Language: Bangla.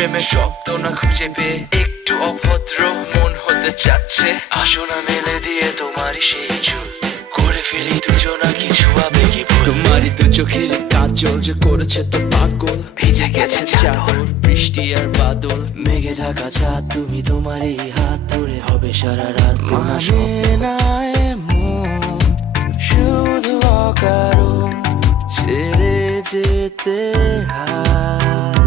প্রেমের শব্দ না খুঁজে পেয়ে একটু অভদ্র মন হতে চাচ্ছে। আসো না মেলে দিয়ে তোমারই সেই চুল, করে ফেলি দুজনা কিছু আবেগী ভুল। তোমারই দু চোখের কাজল যে করেছে তো পাগল, ভিজে গেছে চাদর বৃষ্টি আর বাদল, মেঘে ঢাকা চাঁদ তুমি তোমারই হাত ধরে হবে সারা রাত। মানে না এমন শুধু অকারণ ছেড়ে যেতে হয়।